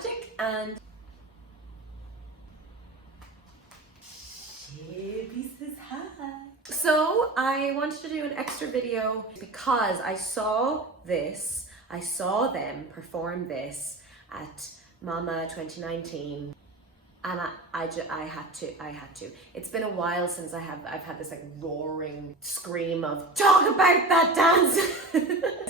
Rikilikemagic, and so I wanted to do an extra video because I saw them perform this at Mama 2019, and I had to. It's been a while since I've had this like roaring scream of talk about that dance.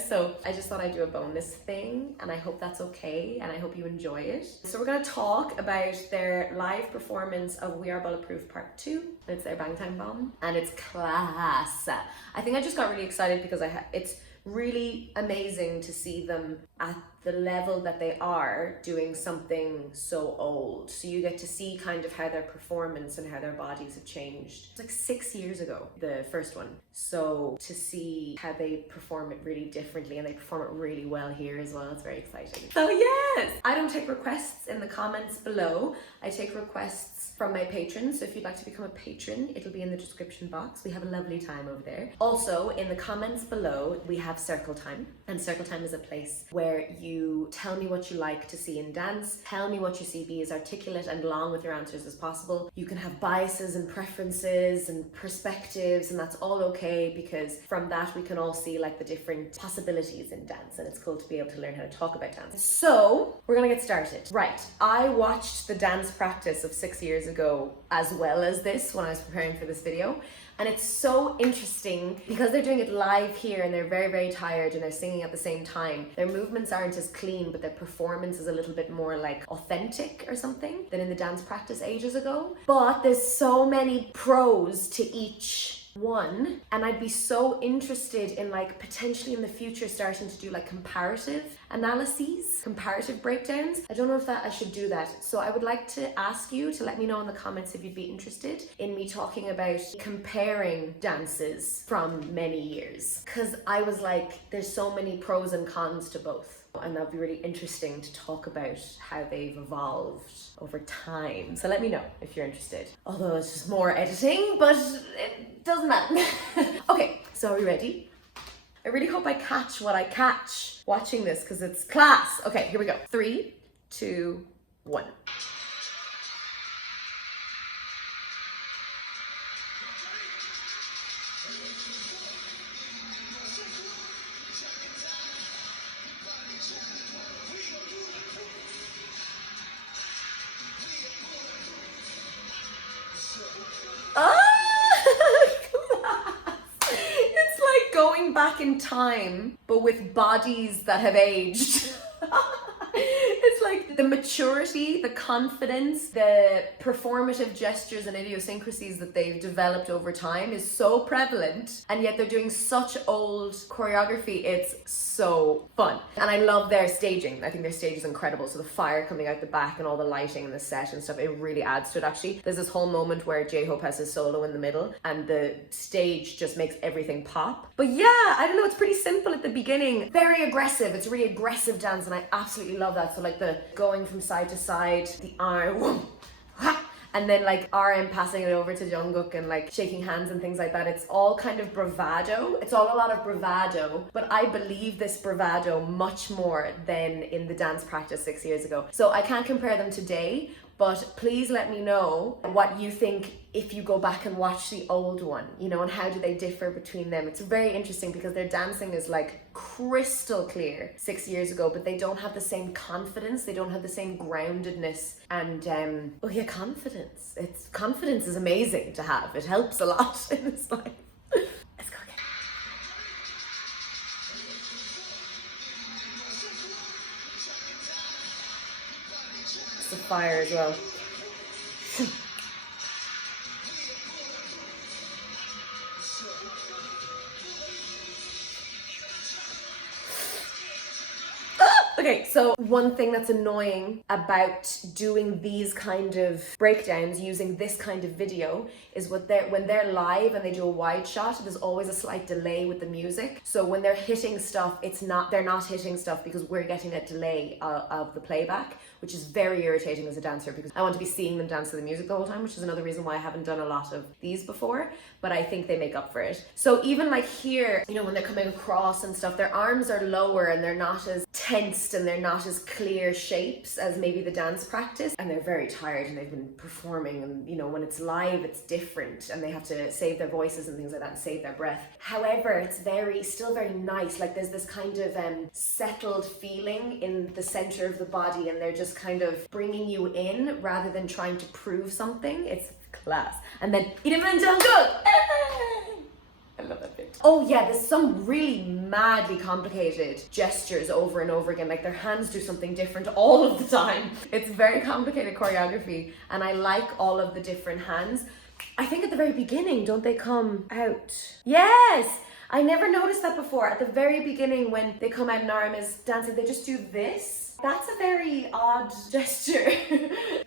So I just thought I'd do a bonus thing, and I hope that's okay, and I hope you enjoy it. So we're gonna talk about their live performance of We Are Bulletproof Part 2. It's their Bang Time Bomb, and it's class. I think I just got really excited because it's really amazing to see them at the level that they are doing something so old. So you get to see kind of how their performance and how their bodies have changed. It's like 6 years ago, the first one. So to see how they perform it really differently, and they perform it really well here as well, it's very exciting. So yes, I don't take requests in the comments below. I take requests from my patrons. So if you'd like to become a patron, it'll be in the description box. We have a lovely time over there. Also, in the comments below, we have Circle Time. And Circle Time is a place where you tell me what you like to see in dance, tell me what you see, be as articulate and long with your answers as possible. You can have biases and preferences and perspectives, and that's all okay, because from that we can all see like the different possibilities in dance, and it's cool to be able to learn how to talk about dance. So we're gonna get started. Right, I watched the dance practice of 6 years ago as well as this when I was preparing for this video. And it's so interesting because they're doing it live here, and they're very, very tired, and they're singing at the same time. Their movements aren't as clean, but their performance is a little bit more like authentic or something than in the dance practice ages ago. But there's so many pros to each one, and I'd be so interested in like potentially in the future starting to do like comparative analyses, comparative breakdowns. I don't know if I should do that. So I would like to ask you to let me know in the comments if you'd be interested in me talking about comparing dances from many years, because I was like, there's so many pros and cons to both. And that'd be really interesting to talk about how they've evolved over time. So let me know if you're interested. Although it's just more editing, but it doesn't matter. Okay, so are we ready? I really hope I catch what I catch watching this, because it's class. Okay, here we go. 3, 2, 1. It's like going back in time, but with bodies that have aged. It's like the maturity, the confidence, the performative gestures and idiosyncrasies that they've developed over time is so prevalent, and yet they're doing such old choreography. It's so fun. And I love their staging. I think their stage is incredible. So the fire coming out the back and all the lighting and the set and stuff, it really adds to it actually. There's this whole moment where J-Hope has his solo in the middle, and the stage just makes everything pop. But yeah, I don't know, it's pretty simple at the beginning. Very aggressive. It's a really aggressive dance, and I absolutely love that. So like the going from side to side, the arm, and then like RM passing it over to Jungkook and like shaking hands and things like that. It's all kind of bravado. It's all a lot of bravado, but I believe this bravado much more than in the dance practice 6 years ago. So I can't compare them today, but please let me know what you think if you go back and watch the old one, you know, and how do they differ between them. It's very interesting because their dancing is like crystal clear 6 years ago, but they don't have the same confidence, they don't have the same groundedness, and oh yeah, confidence. Confidence is amazing to have. It helps a lot in this life. Let's go again. It's the fire as well. Okay, so one thing that's annoying about doing these kind of breakdowns using this kind of video is when they're live and they do a wide shot, there's always a slight delay with the music. So when they're hitting stuff, they're not hitting stuff because we're getting a delay of the playback, which is very irritating as a dancer because I want to be seeing them dance to the music the whole time, which is another reason why I haven't done a lot of these before, but I think they make up for it. So even like here, you know, when they're coming across and stuff, their arms are lower and they're not as tense mixed and they're not as clear shapes as maybe the dance practice, and they're very tired and they've been performing, and you know, when it's live it's different and they have to save their voices and things like that and save their breath. However, it's still very nice. Like there's this kind of settled feeling in the center of the body, and they're just kind of bringing you in rather than trying to prove something. It's class. And then I love that bit. Oh yeah, there's some really madly complicated gestures over and over again. Like their hands do something different all of the time. It's very complicated choreography, and I like all of the different hands. I think at the very beginning, don't they come out? Yes! I never noticed that before. At the very beginning when they come out and Narim is dancing, they just do this. That's a very odd gesture.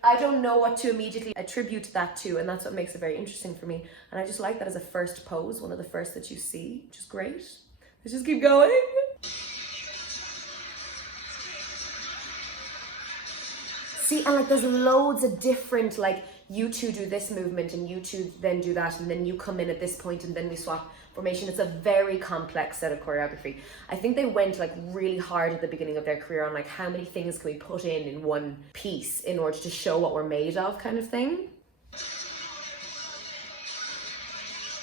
I don't know what to immediately attribute that to, and that's what makes it very interesting for me. And I just like that as a first pose, one of the first that you see, which is great. Let's just keep going. See, and like there's loads of different, like you two do this movement and you two then do that, and then you come in at this point and then we swap formation. It's a very complex set of choreography. I think they went like really hard at the beginning of their career on like how many things can we put in one piece in order to show what we're made of, kind of thing.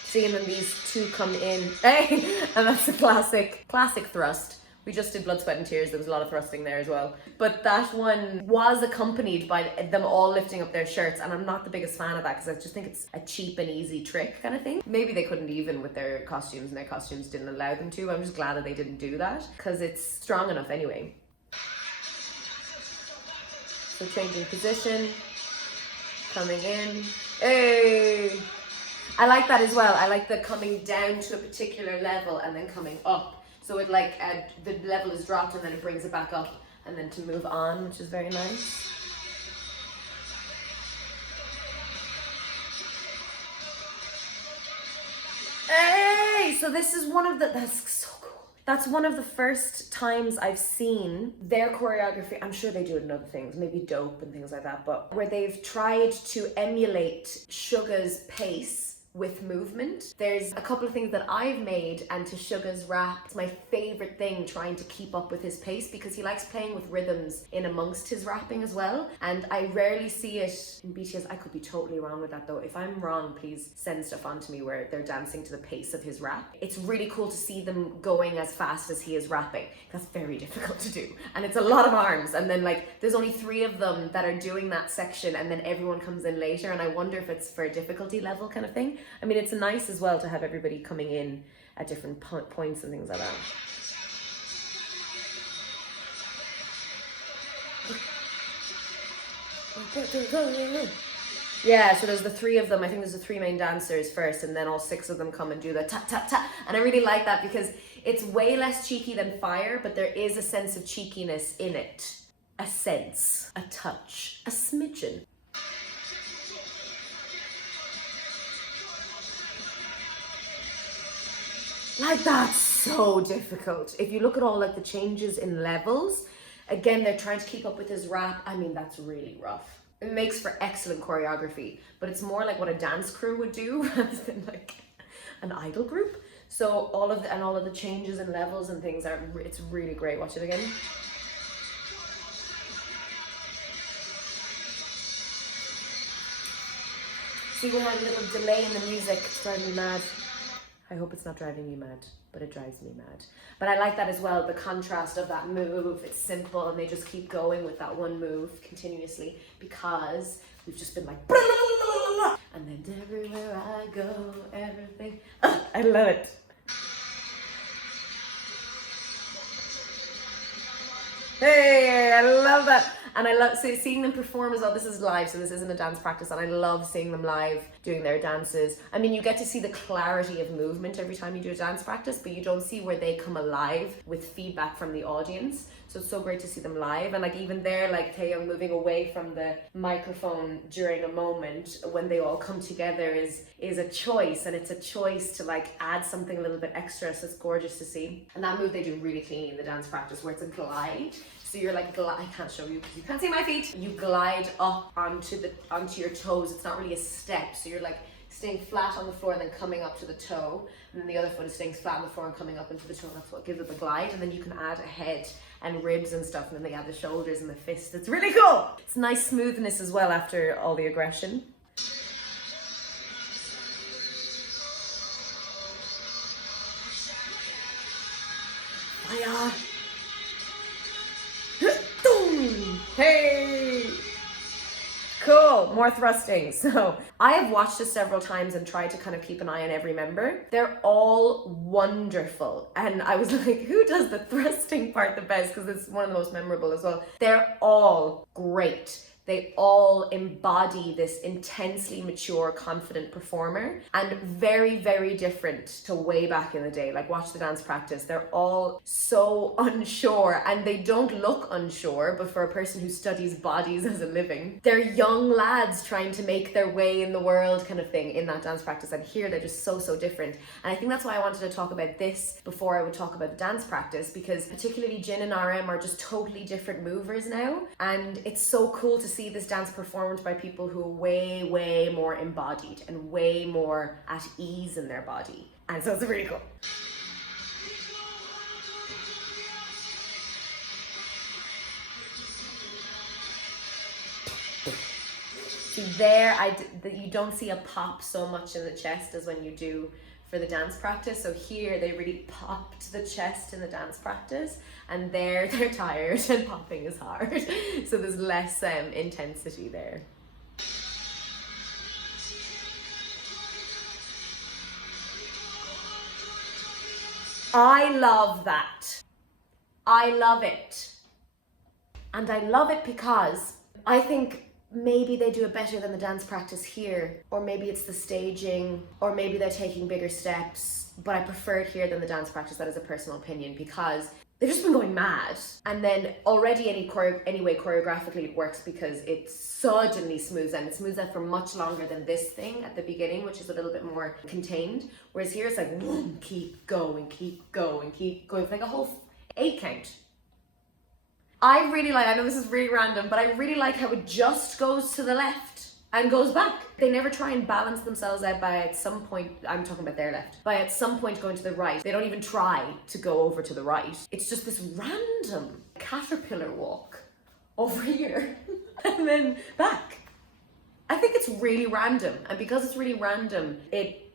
See, and then these two come in, hey, and that's a classic thrust. We just did Blood, Sweat and Tears. There was a lot of thrusting there as well. But that one was accompanied by them all lifting up their shirts, and I'm not the biggest fan of that because I just think it's a cheap and easy trick kind of thing. Maybe they couldn't even with their costumes, and their costumes didn't allow them to. I'm just glad that they didn't do that because it's strong enough anyway. So changing position, coming in. Hey! I like that as well. I like the coming down to a particular level and then coming up. So it like, the level is dropped and then it brings it back up and then to move on, which is very nice. Hey! So this is one of the, that's so cool. That's one of the first times I've seen their choreography. I'm sure they do it in other things, maybe Dope and things like that, but where they've tried to emulate Suga's pace with movement. There's a couple of things that I've made, and to Suga's rap, it's my favorite thing, trying to keep up with his pace, because he likes playing with rhythms in amongst his rapping as well, and I rarely see it in BTS. I could be totally wrong with that though. If I'm wrong, please send stuff on to me where they're dancing to the pace of his rap. It's really cool to see them going as fast as he is rapping. That's very difficult to do, and it's a lot of arms, and then like there's only 3 of them that are doing that section, and then everyone comes in later, and I wonder if it's for a difficulty level kind of thing. I mean, it's nice as well to have everybody coming in at different points and things like that. Yeah, so there's the 3 of them. I think there's the 3 main dancers first, and then all 6 of them come and do the tap, tap, tap. And I really like that because it's way less cheeky than Fire, but there is a sense of cheekiness in it. A sense, a touch, a smidgen. Like, that's so difficult. If you look at all like the changes in levels, again, they're trying to keep up with his rap. I mean, that's really rough. It makes for excellent choreography, but it's more like what a dance crew would do rather than like an idol group. So all of the changes and levels and things it's really great. Watch it again. See, we had a little delay in the music. It's driving me mad. I hope it's not driving you mad, but it drives me mad. But I like that as well, the contrast of that move. It's simple, and they just keep going with that one move continuously because we've just been like, blah, blah, blah, blah, and then everywhere I go, everything. I love it. Hey, I love that. And I love seeing them perform as well. This is live, so this isn't a dance practice, and I love seeing them live doing their dances. I mean, you get to see the clarity of movement every time you do a dance practice, but you don't see where they come alive with feedback from the audience. So it's so great to see them live. And like even there, like Taeyong moving away from the microphone during a moment when they all come together is a choice, and it's a choice to like add something a little bit extra, so it's gorgeous to see. And that move they do really clean in the dance practice where it's a glide. So you're like, I can't show you because you can't see my feet. You glide up onto your toes. It's not really a step. So you're like staying flat on the floor and then coming up to the toe, and then the other foot is staying flat on the floor and coming up into the toe. That's what gives it the glide. And then you can add a head and ribs and stuff, and then they add the shoulders and the fist. It's really cool. It's nice smoothness as well after all the aggression. Fire. Hey. Cool, more thrusting. So I have watched this several times and tried to kind of keep an eye on every member. They're all wonderful. And I was like, who does the thrusting part the best? Because it's one of the most memorable as well. They're all great. They all embody this intensely mature, confident performer, and very, very different to way back in the day. Like, watch the dance practice. They're all so unsure, and they don't look unsure, but for a person who studies bodies as a living, they're young lads trying to make their way in the world kind of thing in that dance practice. And here they're just so, so different. And I think that's why I wanted to talk about this before I would talk about the dance practice, because particularly Jin and RM are just totally different movers now. And it's so cool to see this dance performed by people who are way, way more embodied and way more at ease in their body. And so it's really cool. See there, you don't see a pop so much in the chest as when you do for the dance practice. So here they really popped the chest in the dance practice, and there they're tired and popping is hard. So there's less intensity there. I love that. I love it. And I love it because I think maybe they do it better than the dance practice here, or maybe it's the staging, or maybe they're taking bigger steps, but I prefer it here than the dance practice. That is a personal opinion, because they've just been going mad. And then already anyway, choreographically it works because it suddenly smooths out. It smooths out for much longer than this thing at the beginning, which is a little bit more contained. Whereas here it's like, whoom, keep going, keep going, keep going. It's like a whole 8 count. I really like, I know this is really random, but I really like how it just goes to the left and goes back. They never try and balance themselves out by at some point, I'm talking about their left, by at some point going to the right. They don't even try to go over to the right. It's just this random caterpillar walk over here and then back. I think it's really random, and because it's really random, it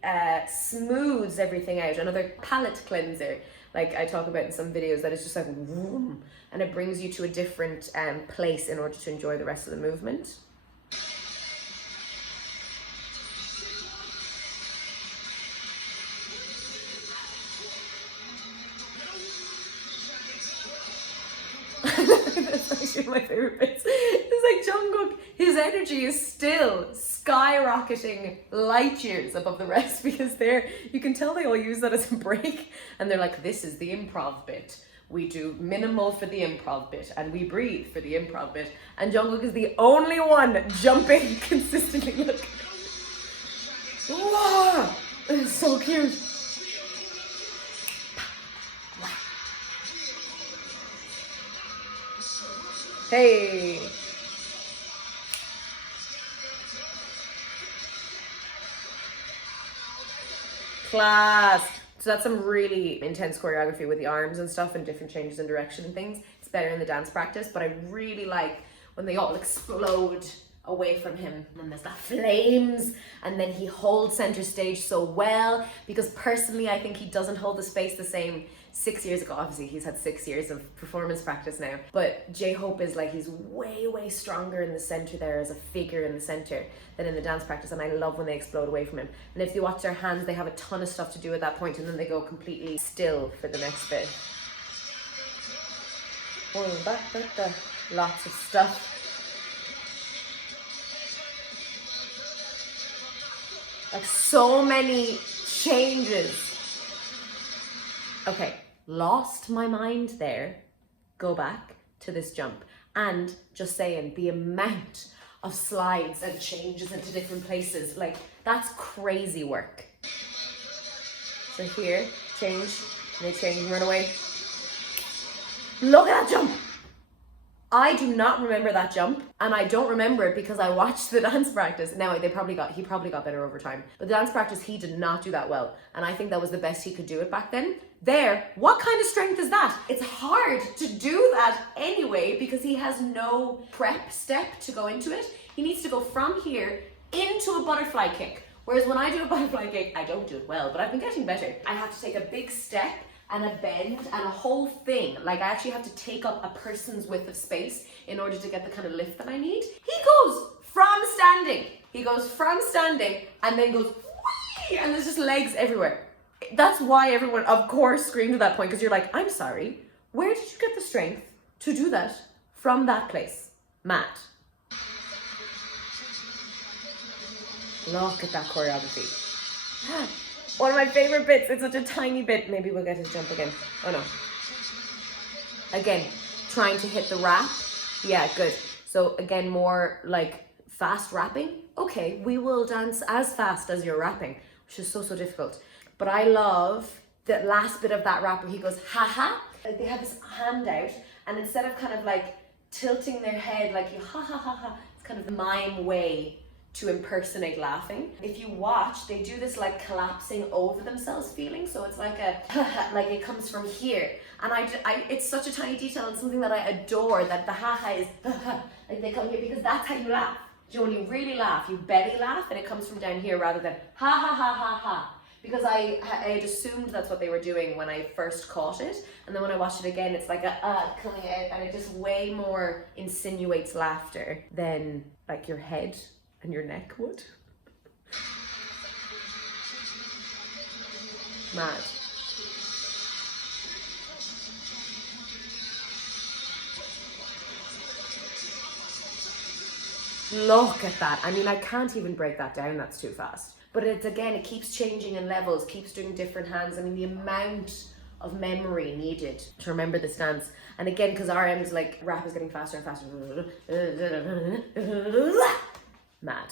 smooths everything out. Another palette cleanser, like I talk about in some videos, that is just like whoom, and it brings you to a different place in order to enjoy the rest of the movement. That's actually my favorite bits. It's like Jungkook, his energy is still skyrocketing light years above the rest, because you can tell they all use that as a break, and they're like, this is the improv bit. We do minimal for the improv bit, and we breathe for the improv bit. And Jungkook is the only one jumping consistently. Look. Whoa! It's so cute. Hey. Class. So that's some really intense choreography with the arms and stuff and different changes in direction and things. It's better in the dance practice, but I really like when they all explode away from him, and there's that flames, and then he holds center stage so well, because personally I think he doesn't hold the space the same 6 years ago. Obviously he's had 6 years of performance practice now, but J-Hope is like, he's way stronger in the center there as a figure in the center than in the dance practice, and I love when they explode away from him. And if you watch their hands, they have a ton of stuff to do at that point, and then they go completely still for the next bit. Lots of stuff. Like, so many changes. Okay, lost my mind there. Go back to this jump. And just saying, the amount of slides and changes into different places, like, that's crazy work. So here, change, and they change and run away. Look at that jump. I do not remember that jump, and I don't remember it because I watched the dance practice. Now he probably got better over time, but the dance practice he did not do that well, and I think that was the best he could do it back then. There, what kind of strength is that? It's hard to do that anyway because he has no prep step to go into it. He needs to go from here into a butterfly kick. Whereas when I do a butterfly kick, I don't do it well, but I've been getting better. I have to take a big step and a bend and a whole thing. Like I actually have to take up a person's width of space in order to get the kind of lift that I need. He goes from standing. He goes from standing and then goes whee, and there's just legs everywhere. That's why everyone, of course, screamed at that point, because you're like, I'm sorry, where did you get the strength to do that from that place? Mad. Look at that choreography. One of my favorite bits. It's such a tiny bit. Maybe we'll get his jump again. Oh no. Again, trying to hit the wrap. Yeah, good. So again, more like fast rapping. Okay, we will dance as fast as you're rapping, which is so difficult. But I love the last bit of that rap where he goes, ha. They have this hand out, and instead of kind of like tilting their head like you ha, it's kind of the mime way to impersonate laughing. If you watch, they do this like collapsing over themselves feeling, so it's like a like it comes from here, and I it's such a tiny detail and something that I adore, that the ha is like they come here because that's how you laugh. You know, when you really laugh, you belly laugh, and it comes from down here rather than ha. Because I had assumed that's what they were doing when I first caught it, and then when I watched it again, it's like a coming out, and it just way more insinuates laughter than like your head and your neck would. Mad. Look at that. I mean, I can't even break that down, that's too fast. But it's, again, it keeps changing in levels, keeps doing different hands. I mean, the amount of memory needed to remember this dance. And again, because RM's like, rap is getting faster and faster. Mad.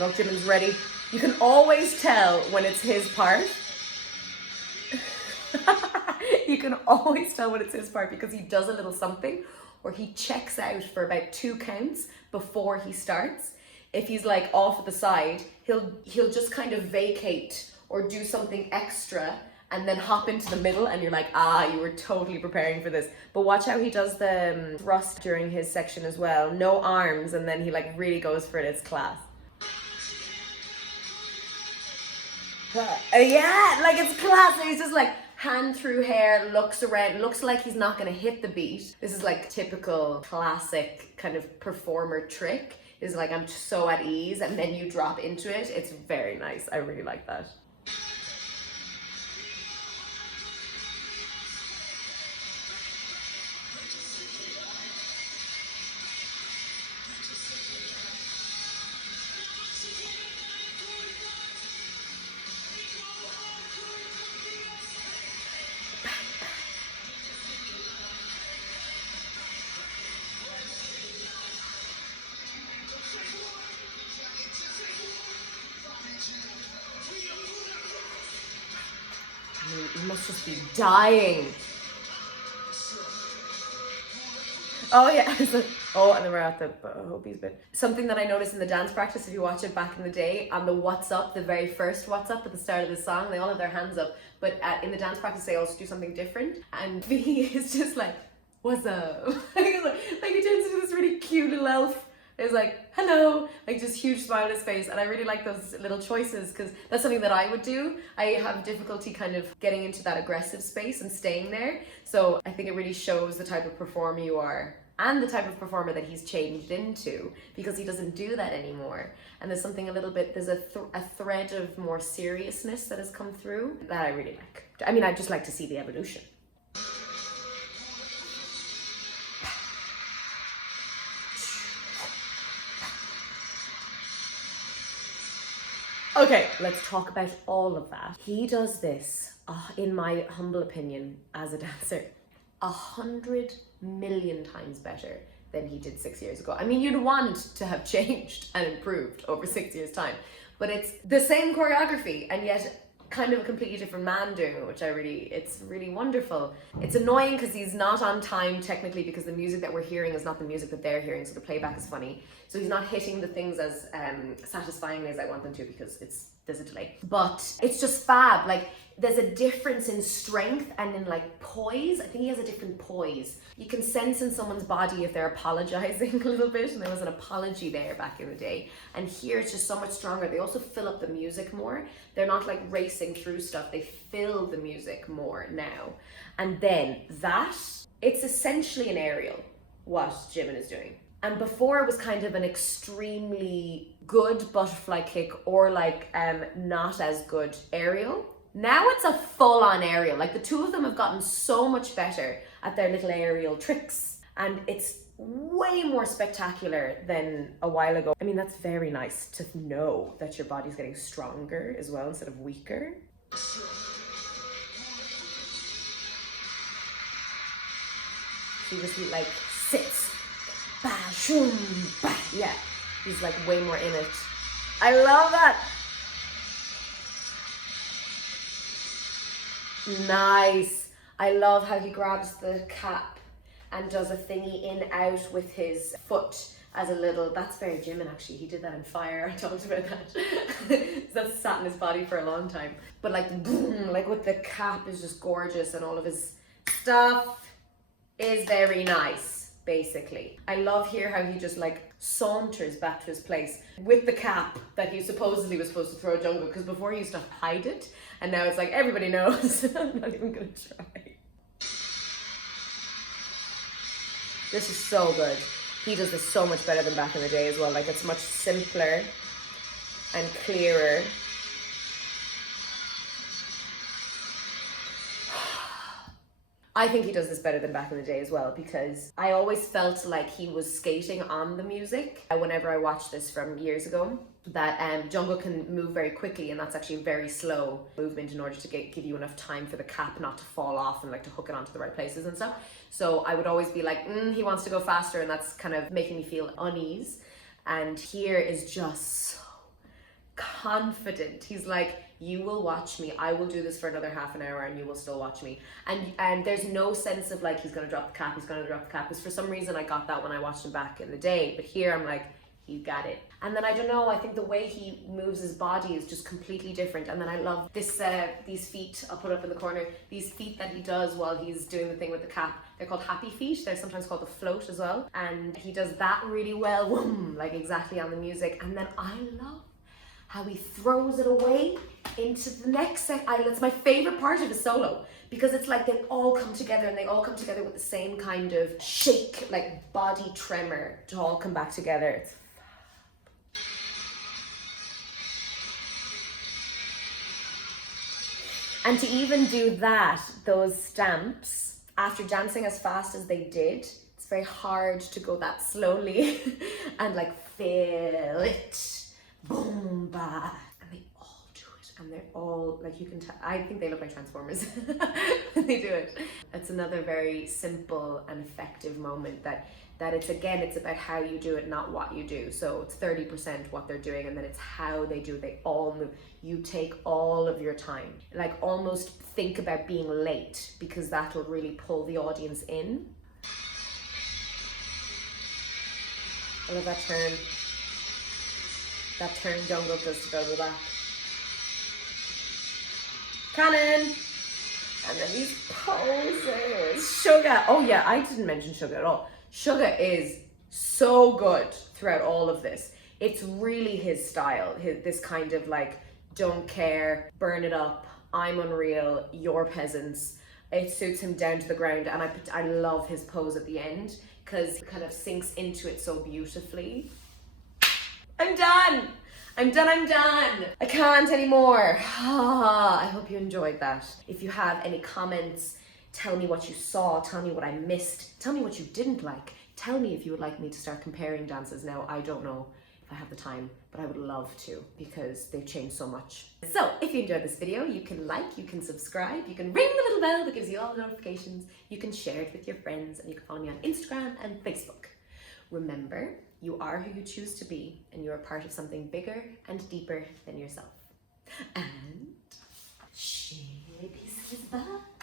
Look, Jimin's ready. You can always tell when it's his part. You can always tell when it's his part because he does a little something, or he checks out for about 2 counts before he starts. If he's like off at the side, he'll just kind of vacate or do something extra and then hop into the middle, and you're like, you were totally preparing for this. But watch how he does the thrust during his section as well. No arms, and then he like really goes for it. It's class. Yeah, like it's class. He's just like hand through hair, looks around, looks like he's not gonna hit the beat. This is like typical classic kind of performer trick. Is like, I'm so at ease, and then you drop into it. It's very nice. I really like that. You must just be dying. Oh yeah, and then we're at the Hopies bit. Something that I noticed in the dance practice, if you watch it back in the day, on the what's up, the very first what's up at the start of the song, they all have their hands up, but in the dance practice they also do something different, and V is just like, what's up? like he turns into this really cute little elf. It's like, hello, like just huge smile on his face. And I really like those little choices because that's something that I would do. I have difficulty kind of getting into that aggressive space and staying there. So I think it really shows the type of performer you are and the type of performer that he's changed into, because he doesn't do that anymore. And there's something a little bit, there's a thread of more seriousness that has come through that I really like. I mean, I just like to see the evolution. Okay, let's talk about all of that. He does this, in my humble opinion, as a dancer, 100 million times better than he did 6 years ago. I mean, you'd want to have changed and improved over 6 years' time, but it's the same choreography and yet kind of a completely different man doing it, which it's really wonderful. It's annoying because he's not on time technically, because the music that we're hearing is not the music that they're hearing, so the playback is funny. So he's not hitting the things as satisfyingly as I want them to, because there's a delay. But it's just fab. Like, there's a difference in strength and in like poise. I think he has a different poise. You can sense in someone's body if they're apologizing a little bit, and there was an apology there back in the day. And here it's just so much stronger. They also fill up the music more. They're not like racing through stuff. They fill the music more now. And then it's essentially an aerial, what Jimin is doing. And before it was kind of an extremely good butterfly kick or like not as good aerial. Now it's a full-on aerial. Like, the two of them have gotten so much better at their little aerial tricks, and it's way more spectacular than a while ago. I mean, that's very nice to know that your body's getting stronger as well instead of weaker. He just like sits, ba shoom, ba. Yeah, he's like way more in it. I love that. Nice. I love how he grabs the cap and does a thingy in out with his foot as a little, that's very Jimin actually. He did that in Fire. I talked about that. That's sat in his body for a long time. But like the boom, like with the cap is just gorgeous, and all of his stuff is very nice, basically. I love here how he just like saunters back to his place with the cap that he supposedly was supposed to throw at Jungkook, because before he used to hide it, and now it's like everybody knows. I'm not even gonna try. This is so good. He does this so much better than back in the day as well. Like, it's much simpler and clearer. I think he does this better than back in the day as well, because I always felt like he was skating on the music whenever I watched this from years ago. That Jungkook can move very quickly, and that's actually a very slow movement in order to give you enough time for the cap not to fall off and like to hook it onto the right places and stuff. So I would always be like, he wants to go faster, and that's kind of making me feel unease. And here is just so confident. He's like, you will watch me. I will do this for another half an hour and you will still watch me. And there's no sense of like, he's gonna drop the cap, because for some reason I got that when I watched him back in the day. But here I'm like, you got it. And then I don't know, I think the way he moves his body is just completely different. And then I love this, these feet, I'll put up in the corner, these feet that he does while he's doing the thing with the cap. They're called happy feet. They're sometimes called the float as well. And he does that really well, like exactly on the music. And then I love how he throws it away into the next it's my favorite part of his solo, because it's like they all come together, and they all come together with the same kind of shake, like body tremor to all come back together. It's and to even do that, those stamps, after dancing as fast as they did, it's very hard to go that slowly and like feel it. Boom, ba. And they all do it. And they're all, like, you can tell, I think they look like Transformers when they do it. It's another very simple and effective moment that it's, again, it's about how you do it, not what you do. So it's 30% what they're doing, and then it's how they do it. They all move. You take all of your time. Like, almost think about being late, because that'll really pull the audience in. I love that turn. That turn Jungkook does to go to the back. Cannon! And then these poses. Suga. Oh yeah, I didn't mention Suga at all. Suga is so good throughout all of this. It's really his style. This kind of like, don't care, burn it up, I'm unreal, you're peasants. It suits him down to the ground, and I love his pose at the end, because it kind of sinks into it so beautifully. I'm done. I'm done. I can't anymore. I hope you enjoyed that. If you have any comments, tell me what you saw, tell me what I missed, tell me what you didn't like. Tell me if you would like me to start comparing dances. Now, I don't know if I have the time, but I would love to because they've changed so much. So if you enjoyed this video, you can like, you can subscribe, you can ring the little bell that gives you all the notifications, you can share it with your friends, and you can follow me on Instagram and Facebook. Remember, you are who you choose to be, and you are part of something bigger and deeper than yourself. And share peace, bye.